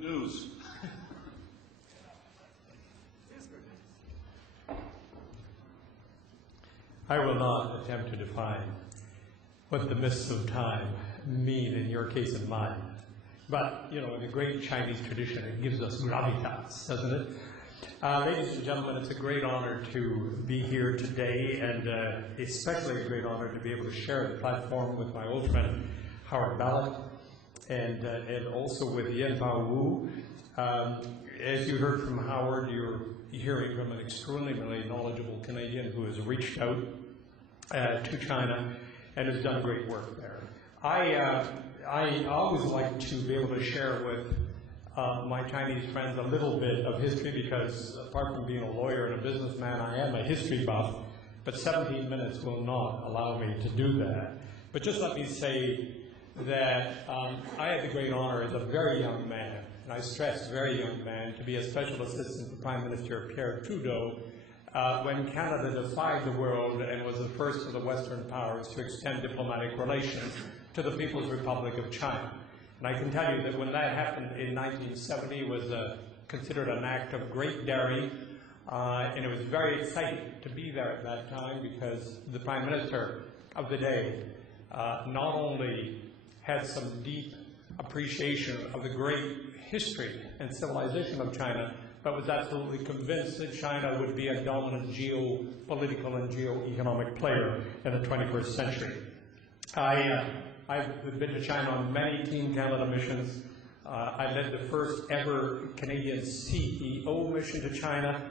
good news. I will not attempt to define what the mists of time mean in your case and mine. But, you know, in the great Chinese tradition, it gives us gravitas, doesn't it? Ladies and gentlemen, it's a great honor to be here today, and especially a great honor to be able to share the platform with my old friend, Howard Mallett, and also with Yen-Bao Wu. As you heard from Howard, you're hearing from an extremely knowledgeable Canadian who has reached out to China and has done great work there. I always like to be able to share with my Chinese friends a little bit of history because apart from being a lawyer and a businessman, I am a history buff, but 17 minutes will not allow me to do that. But just let me say that I had the great honor as a very young man, and I stress very young man, to be a special assistant to Prime Minister Pierre Trudeau when Canada defied the world and was the first of the Western powers to extend diplomatic relations to the People's Republic of China. And I can tell you that when that happened in 1970, it was considered an act of great daring, and it was very exciting to be there at that time because the Prime Minister of the day not only had some deep appreciation of the great history and civilization of China, but was absolutely convinced that China would be a dominant geopolitical and geoeconomic player in the 21st century. I've been to China on many Team Canada missions. I led the first ever Canadian CEO mission to China.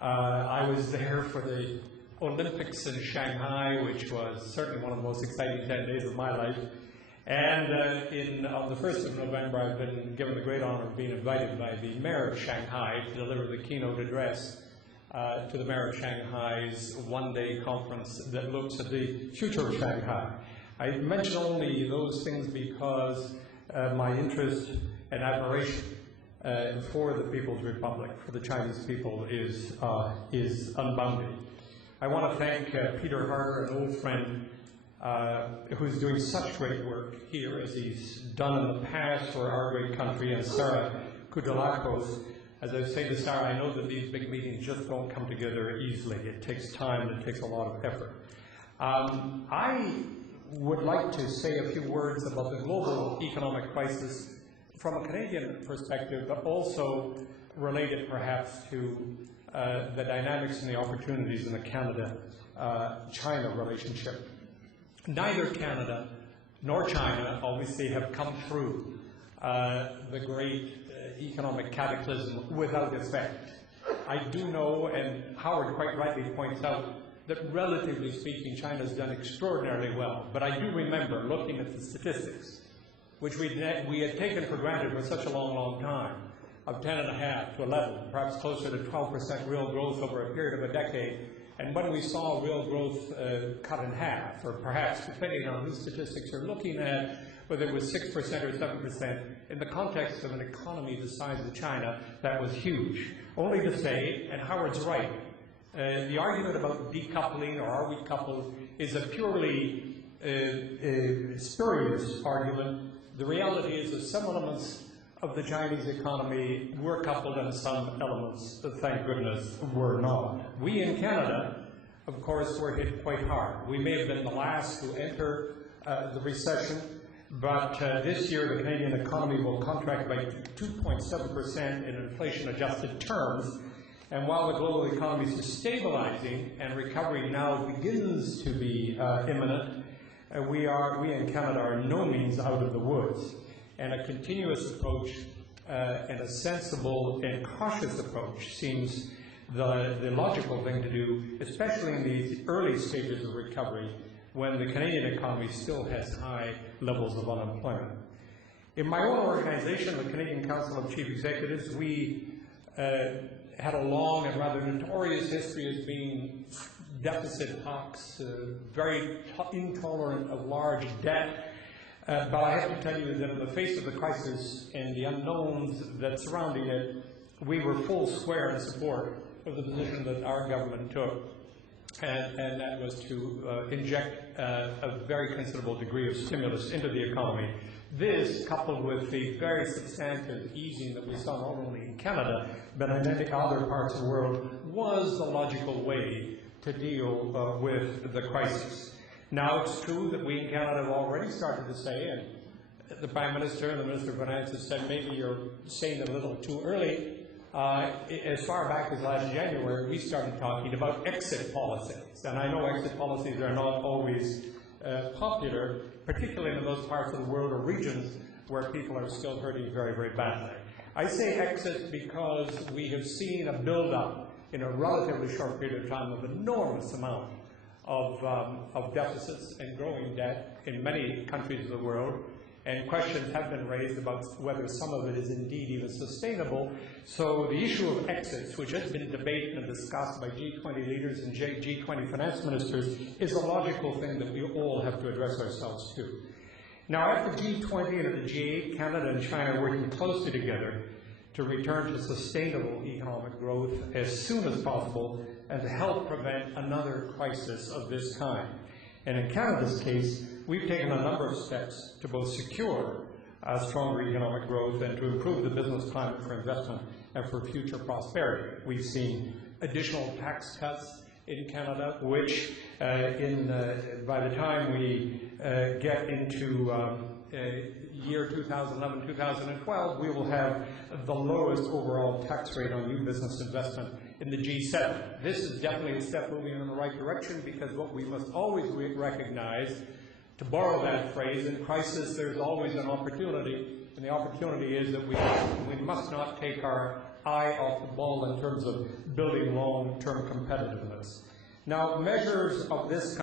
I was there for the Olympics in Shanghai, which was certainly one of the most exciting 10 days of my life. And on the 1st of November, I've been given the great honor of being invited by the Mayor of Shanghai to deliver the keynote address to the Mayor of Shanghai's one-day conference that looks at the future of Shanghai. I mention only those things because my interest and admiration for the People's Republic, for the Chinese people, is unbounded. I want to thank Peter Harder, an old friend, who's doing such great work here as he's done in the past for our great country, and Sarah Kudalakos. As I say to Sarah, I know that these big meetings just don't come together easily. It takes time and it takes a lot of effort. I would like to say a few words about the global economic crisis from a Canadian perspective, but also related perhaps to the dynamics and the opportunities in the Canada-China relationship. Neither Canada nor China obviously have come through the great economic cataclysm without effect. I do know, and Howard quite rightly points out, that relatively speaking, China has done extraordinarily well. But I do remember looking at the statistics, which we had taken for granted for such a long time, of 10.5 to 11, perhaps closer to 12% real growth over a period of a decade. And when we saw real growth cut in half, or perhaps, depending on whose statistics you're looking at, whether it was 6% or 7%, in the context of an economy the size of China, that was huge. Only to say, and Howard's right, the argument about decoupling, or are we coupled, is a purely spurious argument. The reality is that some elements of the Chinese economy were coupled and some elements, thank goodness, were not. We in Canada, of course, were hit quite hard. We may have been the last to enter the recession, but this year the Canadian economy will contract by 2.7% in inflation-adjusted terms. And while the global economy is stabilizing and recovery now begins to be imminent, we in Canada are in no means out of the woods. And a continuous approach and a sensible and cautious approach seems the logical thing to do, especially in these early stages of recovery when the Canadian economy still has high levels of unemployment. In my own organization, the Canadian Council of Chief Executives, we had a long and rather notorious history as being deficit hawks, very intolerant of large debt. But I have to tell you that in the face of the crisis and the unknowns that surrounding it, we were full square in support of the position that our government took, and that was to inject a very considerable degree of stimulus into the economy This, coupled with the very substantive easing that we saw not only in Canada, but in many other parts of the world, was the logical way to deal with the crisis. Now, it's true that we in Canada have already started to say, and the Prime Minister and the Minister of Finance have said maybe you're saying it a little too early. As far back as last January, we started talking about exit policies. And I know exit policies are not always popular, particularly in those parts of the world or regions where people are still hurting very, very badly. I say exit because we have seen a build-up in a relatively short period of time of enormous amount of deficits and growing debt in many countries of the world, and questions have been raised about whether some of it is indeed even sustainable. So the issue of exits, which has been debated and discussed by G20 leaders and G20 finance ministers, is a logical thing that we all have to address ourselves to. Now, at the G20 and at the G8, Canada and China are working closely together to return to sustainable economic growth as soon as possible and to help prevent another crisis of this kind. And in Canada's case, we've taken a number of steps to both secure stronger economic growth and to improve the business climate for investment and for future prosperity. We've seen additional tax cuts in Canada, which by the time we get into year 2011-2012, we will have the lowest overall tax rate on new business investment in the G7. This is definitely a step moving in the right direction, because what we must always recognize, to borrow that phrase, in crisis there's always an opportunity, and the opportunity is that we must not take our eye off the ball in terms of building long-term competitiveness. Now, measures of this